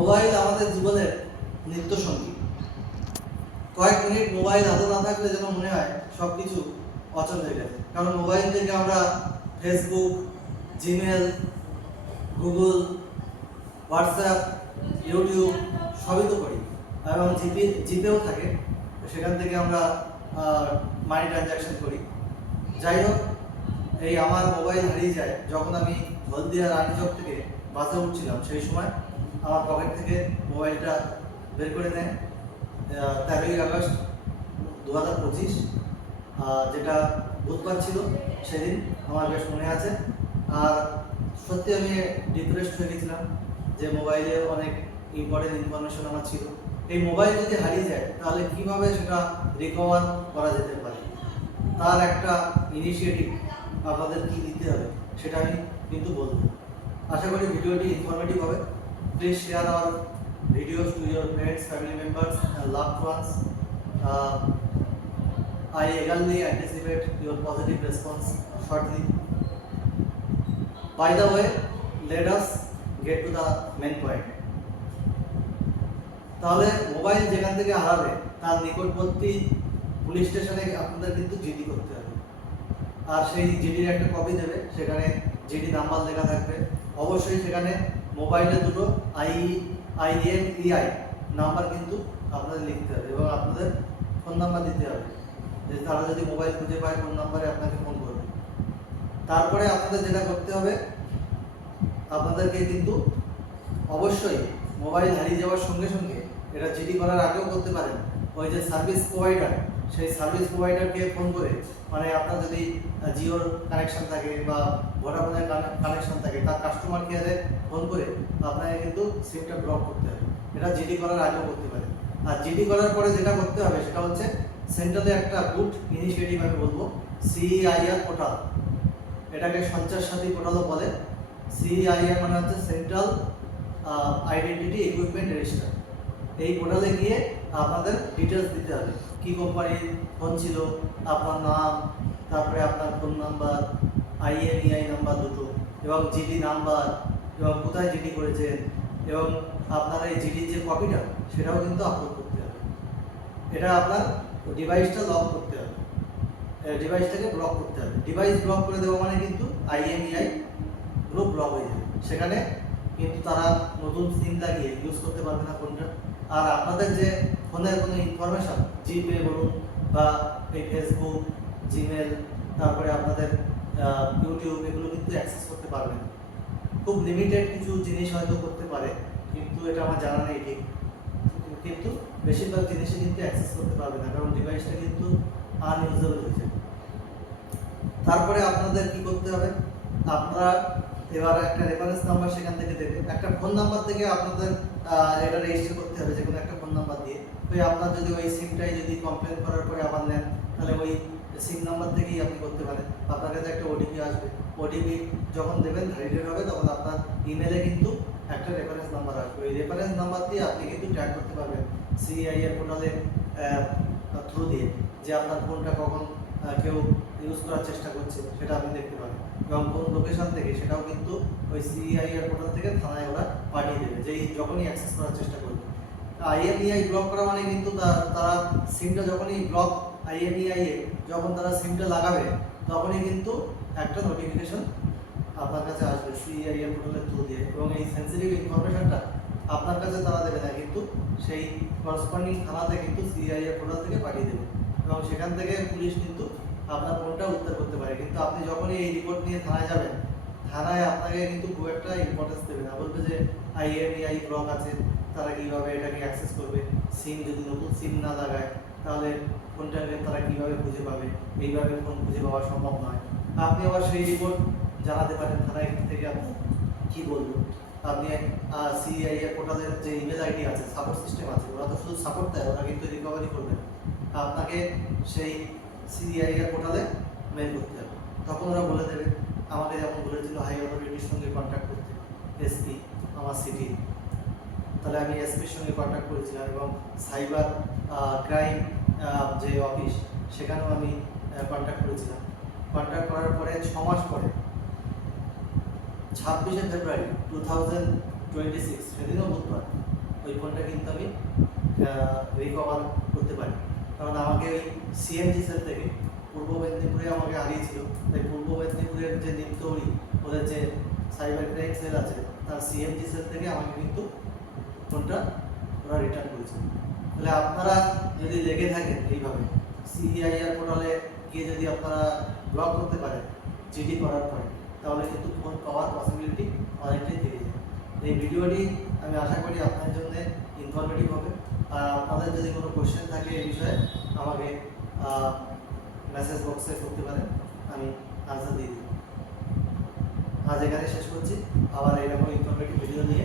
Mobile আমাদের জীবনের নিত্য সঙ্গী। কয়েক মিনিট মোবাইল হাতে না থাকলে যেন মনে হয় সব কিছু অচল হয়ে গেছে। কারণ মোবাইল থেকে আমরা Facebook, Gmail, Google, WhatsApp, YouTube সবই তো করি, এবং জিপেও থাকে, সেখান থেকে আমরা মানি ট্রানজ্যাকশন করি। যাই হোক, এই আমার মোবাইল হারিয়ে যায় যখন আমি হলদিয়া রানীচক থেকে বাসে উঠছিলাম। সেই সময় আমার পকেট থেকে মোবাইলটা বের করে নেয় 13ই আগস্ট 2025, যেটা বুধবার ছিল। সেদিন আমার বেশ মনে আছে। আর সত্যি আমি ডিপ্রেসড হয়ে গেছিলাম যে মোবাইলে অনেক ইম্পর্টেন্ট ইনফরমেশন আমার ছিল। এই মোবাইল যদি হারিয়ে যায় তাহলে কিভাবে সেটা রিকভার করা যেতে পারে, তার একটা ইনিশিয়েটিভ আপনাদের কি দিতে হবে সেটা আমি কিন্তু বলবো। আশা করি ভিডিওটি ইনফরমেটিভ হবে। Please share our videos to your friends, family members and loved ones. I eagerly anticipate your positive response shortly. By the way, let us get to the main point. তাহলে মোবাইল যেখান থেকে হারাবে তার নিকটবর্তী police স্টেশনে আপনাদের কিন্তু GD করতে হবে। আর সেই জিডির একটা কপি দেবে, সেখানে জিডি নাম্বার লেখা থাকবে। অবশ্যই সেখানে মোবাইলের দুটো IMEI নাম্বার কিন্তু আপনাদের লিখতে হবে, এবং আপনাদের ফোন নাম্বার দিতে হবে, যে তারা যদি মোবাইল খুঁজে পায় কোন নাম্বারে আপনাকে ফোন করবে। তারপরে আপনাদের যেটা করতে হবে, আপনাদেরকে কিন্তু অবশ্যই মোবাইল হারিয়ে যাওয়ার সঙ্গে সঙ্গে, এটা জিডি করার আগেও করতে পারেন, ওই যে সার্ভিস প্রোভাইডার, সেই সার্ভিস প্রোভাইডারকে ফোন করে, মানে আপনার যদি জিওর কানেকশন থাকে বা ভোডাফোনের কানেকশন থাকে, তার কাস্টমার কেয়ারে ফোন করে আপনাকে কিন্তু সিমটা ব্লক করতে হবে। এটা জিডি করার আগেও করতে পারেন। আর জিডি করার পরে যেটা করতে হবে সেটা হচ্ছে সেন্ট্রালে একটা গুড ইনিশিয়েটিভ আমি বলবো, CIR পোর্টাল। এটাকে সঞ্চার সাথী পোর্টালও বলে। CIR মানে হচ্ছে সেন্ট্রাল আইডেন্টিটি ইকুইপমেন্ট রেজিস্টার। এই পোর্টালে গিয়ে আপনাদের ডিটেলস দিতে হবে, কি কোম্পানির ফোন ছিল, আপনার নাম, তারপরে আপনার ফোন নাম্বার, IMEI নাম্বার দুটো, এবং জিডি নাম্বার, এবং কোথায় জিডি করেছেন, এবং আপনার এই জিডির যে কপিটা সেটাও কিন্তু আপলোড করতে হবে। এটা আপনার ডিভাইসটা লক করতে হবে, ডিভাইসটাকে ব্লক করতে হবে। ডিভাইস ব্লক করে দেওয়া মানে কিন্তু IMEI পুরো ব্লক হয়ে যাবে। সেখানে কিন্তু তারা নতুন সিম লাগিয়ে ইউজ করতে পারবে না ফোনটা। আর আপনাদের যে ফোনের কোনো ইনফরমেশন, জিপে বলুন বা এই ফেসবুক, জিমেল, তারপরে আপনাদের ইউটিউব, এগুলো কিন্তু অ্যাক্সেস করতে পারবে না। খুব লিমিটেড কিছু জিনিস হয়তো করতে পারে, কিন্তু এটা আমার জানা নেই ঠিক, কিন্তু বেশিরভাগ জিনিসই কিন্তু অ্যাক্সেস করতে পারবে না, কারণ ডিভাইসটা কিন্তু আনইউজেবল হয়েছে। তারপরে আপনাদের কি করতে হবে, আপনারা এবার একটা রেফারেন্স নাম্বার সেখান থেকে দেবে, একটা ফোন নাম্বার থেকে আপনাদের এটা রেজিস্টার করতে হবে, যে কোনো একটা ফোন নাম্বার দিয়ে। ওই আপনার যদি ওই সিমটাই যদি কমপ্লেন করার পরে আবার নেন, তাহলে ওই সিম নাম্বার থেকেই আপনি করতে পারেন। আপনার কাছে একটা ওটিপি আসবে, ওটিপি যখন দেবেন ভ্যালিডেট হবে, তখন আপনার ইমেলে কিন্তু একটা রেফারেন্স নাম্বার আসবে। ওই রেফারেন্স নাম্বার দিয়ে আপনি কিন্তু ট্র্যাক করতে পারবেন CIR পোর্টালে থ্রু দিয়ে, যে আপনার ফোনটা কখন কেউ ইউজ করার চেষ্টা করছে সেটা আপনি দেখতে পাবেন, এবং কোন লোকেশন থেকে সেটাও কিন্তু ওই CIR পোর্টাল থেকে থানায় ওরা পাঠিয়ে দেবে, যেই যখনই অ্যাক্সেস করার চেষ্টা করবে। IMEI ব্লক করা মানে কিন্তু তারা সিমটা যখনই ব্লক IMEI এ যখন তারা সিমটা লাগাবে, তখনই কিন্তু একটা নোটিফিকেশন আপনার কাছে আসবে CIR পোর্টালের থ্রু দিয়ে, এবং এই সেন্সিটিভ ইনফরমেশনটা আপনার কাছে তারা দেবে না, কিন্তু সেই করসপন্ডিং থানাতে কিন্তু CIR পোর্টাল থেকে পাঠিয়ে দেবে, এবং সেখান থেকে পুলিশ কিন্তু আপনার ফোনটা উদ্ধার করতে পারে। কিন্তু আপনি যখনই এই রিপোর্ট নিয়ে থানায় যাবেন, থানায় আপনাকে কিন্তু খুব একটা ইম্পর্টেন্স দেবে না, বলবে যে IMEI ব্লক আছে, তারা কীভাবে এটাকে অ্যাক্সেস করবে, সিম যদি নতুন সিম না লাগায় তাহলে ফোনটাকে তারা কীভাবে খুঁজে পাবে, এইভাবে ফোন খুঁজে পাওয়া সম্ভব নয়। আপনি আবার সেই রিপোর্ট জানাতে পারেন থানায় থেকে, আপনি কী বলবো, আপনি CIR পোর্টালের যে ইমেল ID আছে, সাপোর্ট সিস্টেম আছে, ওরা তো শুধু সাপোর্ট দেয়, ওরা কিন্তু রিকভারি করবে না। আপনাকে সেই CIR পোর্টালে মেল করতে হবে, তখন ওরা বলে দেবে। আমাকে যেমন বলেছিল হাই অথরিটির সঙ্গে কন্ট্যাক্ট করতে, SP আমার সিটি, তাহলে আমি SPর সঙ্গে কন্ট্যাক্ট করেছিলাম, এবং সাইবার ক্রাইম যে অফিস সেখানেও আমি কন্ট্যাক্ট করেছিলাম। কন্ট্যাক্ট করার পরে 6 মাস পরে 26শে ফেব্রুয়ারি 2026, সেদিনও বুধবার, ফোনটা কিন্তু আমি রিকভার করতে পারি। কারণ আমাকে ওই সিএমজি সেল থেকে পূর্ব মেদিনীপুরে আমাকে হারিয়েছিল, তাই পূর্ব মেদিনীপুরের যে নিমতৌড়ি ওদের যে সাইবার ক্রাইম সেল আছে তার সিএমজি সেল থেকে আমাকে কিন্তু ফোনটা ওরা রিটার্ন করেছে। তাহলে আপনারা যদি লেগে থাকেন এইভাবে সিআইআর পোর্টালে গিয়ে যদি আপনারা ব্লক করতে পারেন জিডি করার পরে, তাহলে কিন্তু ফোন পাওয়ার পসিবিলিটি অনেকটাই থেকে যায়। এই ভিডিওটি আমি আশা করি আপনাদের জন্য ইনফরমেটিভ হবে। আর আপনাদের যদি কোনো কোশ্চেন থাকে এই বিষয়ে আমাকে মেসেজ বক্সে করতে পারেন, আমি আনসার দিয়ে দিই। আজ এখানে শেষ করছি, আবার এরকম ইনফরমেটিভ ভিডিও নিয়ে